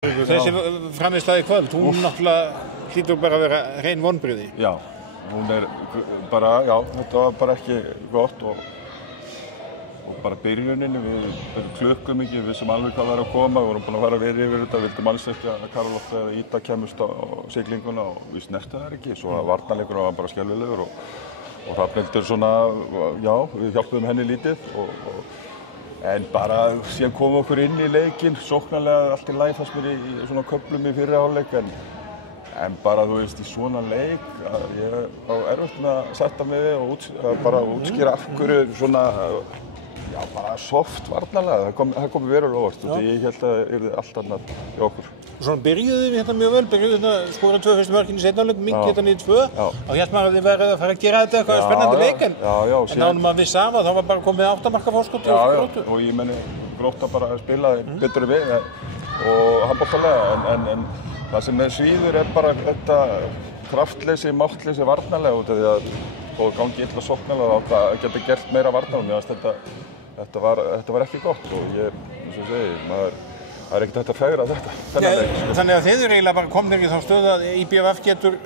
Þessi frammistaða í kvöld, hún náttúrulega hlýtur bara að vera hrein vonbrigði. Já, hún bara, já, þetta var bara ekki gott og bara byrjunin, við klukkum ekki, við sem alveg hvað var að koma, við vorum búin að fara verið yfir þetta, vildum alls ekki að Karlotta eða Ída kemust á siglinguna og við snertum það ekki, svo að varnarleikurinn var bara skelfilegur og Hrafnhildur svona, já, við hjálpuðum henni lítið en bara síðan komum við okkur inn í leikinn, sóknarlega allt í lagi fannst mér í svona köflum í fyrri hálfleik en bara þú veist í svona leik að ég á erfitt með að sætta mig við og bara útskýra af hverju svona, já bara soft varnarlega, það kom verulega óvart og ég held að það yrði allt annað í okkur. Og svona byrjuðu við hérna mjög vel, byrjuðu hérna skora 2 fyrstu mörkin í seinni hálfleik, minnki hérna niður 2 og hélt maður að þið verið að fara að gera þetta eitthvað spennandi leik en náðum maður viss af að þá var bara komið 8 marka fórskot og Gróttu. Og ég meni Grótta bara spilaði betur við og handboltalega en það sem með svíður bara þetta kraftleysi, máttleysi varnarlega út af því að þó gangi illa sóknarlega þá að geta gert meira varnarlega mér þetta var ekki gott og ég, eins og segi, það ekkert hægt að fegra þetta. Þannig að þið eru eiginlega bara komnir í þá stöðu að IBVF getur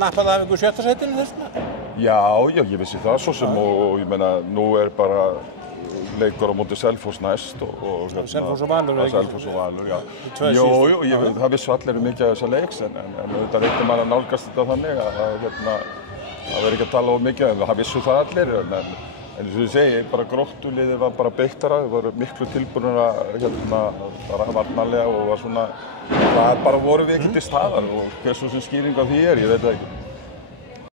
nappað af ykkur 7. sætinu þessna? Já, ég vissi það svo sem og ég meina nú bara leikur á móti Selfoss næst og Selfoss og Valur, ekki? Selfoss og Valur, já. Jú, það vissu allir mikið af þessa leiks en auðvitað reyndir maður að nálgast þetta þannig að það verður ekki að tala of mikið en það vissu það allir en eins og ég segi, bara Gróttuliðið var bara beittara, þau voru miklu tilbúnir bara varnarlega og var svona, það bara voru við ekki til staðar og hversu sem skýring á því ég veit það ekki.